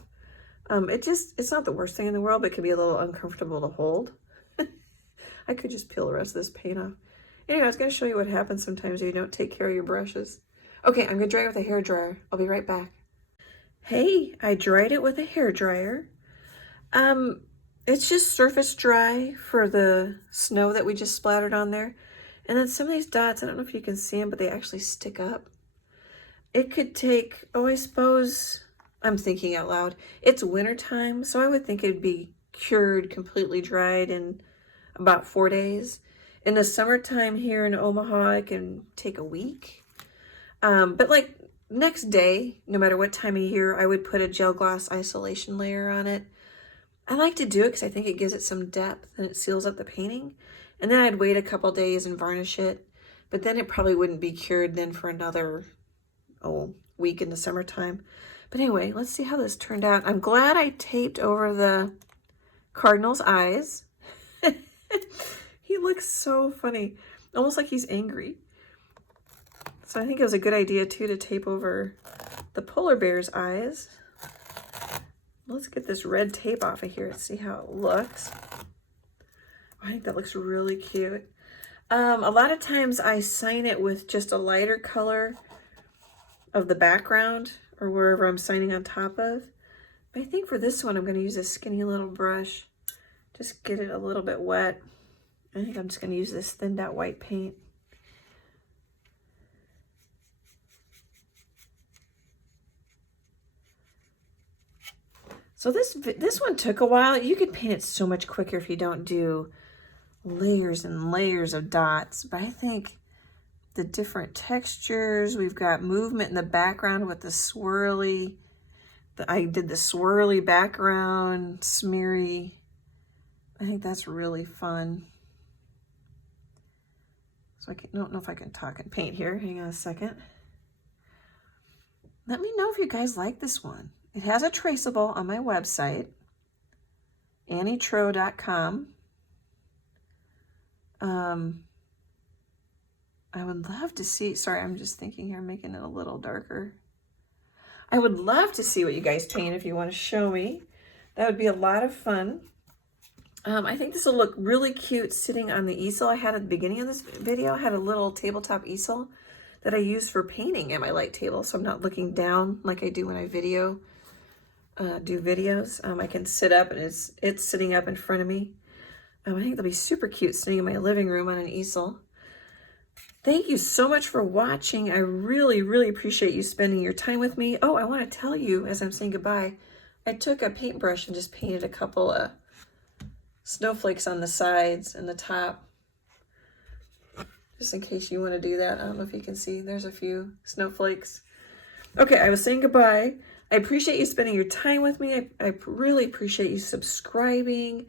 It's not the worst thing in the world, but it can be a little uncomfortable to hold. I could just peel the rest of this paint off. Anyway, I was going to show you what happens sometimes if you don't take care of your brushes. Okay, I'm going to dry it with a hair dryer. I'll be right back. Hey, I dried it with a hair dryer. It's just surface dry for the snow that we just splattered on there. And then some of these dots, I don't know if you can see them, but they actually stick up. It could take, I suppose, I'm thinking out loud, it's winter time, so I would think it'd be cured, completely dried in about 4 days. In the summertime here in Omaha, it can take a week. But like next day, no matter what time of year, I would put a gel gloss isolation layer on it. I like to do it because I think it gives it some depth and it seals up the painting. And then I'd wait a couple days and varnish it. But then it probably wouldn't be cured then for another week in the summertime. But anyway, let's see how this turned out. I'm glad I taped over the Cardinal's eyes. He looks so funny, almost like he's angry. So I think it was a good idea too to tape over the polar bear's eyes. Let's get this red tape off of here and see how it looks. I think that looks really cute. A lot of times I sign it with just a lighter color of the background or wherever I'm signing on top of. But I think for this one, I'm going to use a skinny little brush just get it a little bit wet. I think I'm just going to use this thinned out white paint. So this one took a while. You could paint it so much quicker if you don't do layers and layers of dots. But I think the different textures, we've got movement in the background with the swirly. I did the swirly background, smeary. I think that's really fun. So I don't know if I can talk and paint here. Hang on a second. Let me know if you guys like this one. It has a traceable on my website, annietroe.com. I would love to see, sorry, I'm just thinking here, making it a little darker. I would love to see what you guys paint if you want to show me. That would be a lot of fun. I think this will look really cute sitting on the easel I had at the beginning of this video. I had a little tabletop easel that I use for painting at my light table, so I'm not looking down like I do when I do videos. I can sit up and it's sitting up in front of me. I think they'll be super cute sitting in my living room on an easel. Thank you so much for watching. I really, really appreciate you spending your time with me. Oh, I want to tell you as I'm saying goodbye, I took a paintbrush and just painted a couple of snowflakes on the sides and the top. Just in case you want to do that. I don't know if you can see. There's a few snowflakes. Okay, I was saying goodbye. I appreciate you spending your time with me. I really appreciate you subscribing,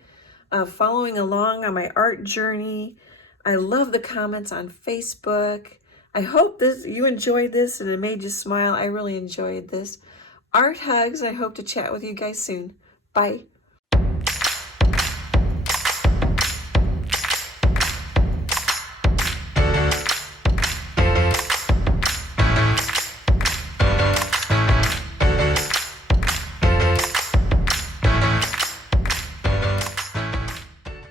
following along on my art journey. I love the comments on Facebook. I hope you enjoyed this and it made you smile. I really enjoyed this. Art hugs. I hope to chat with you guys soon. Bye.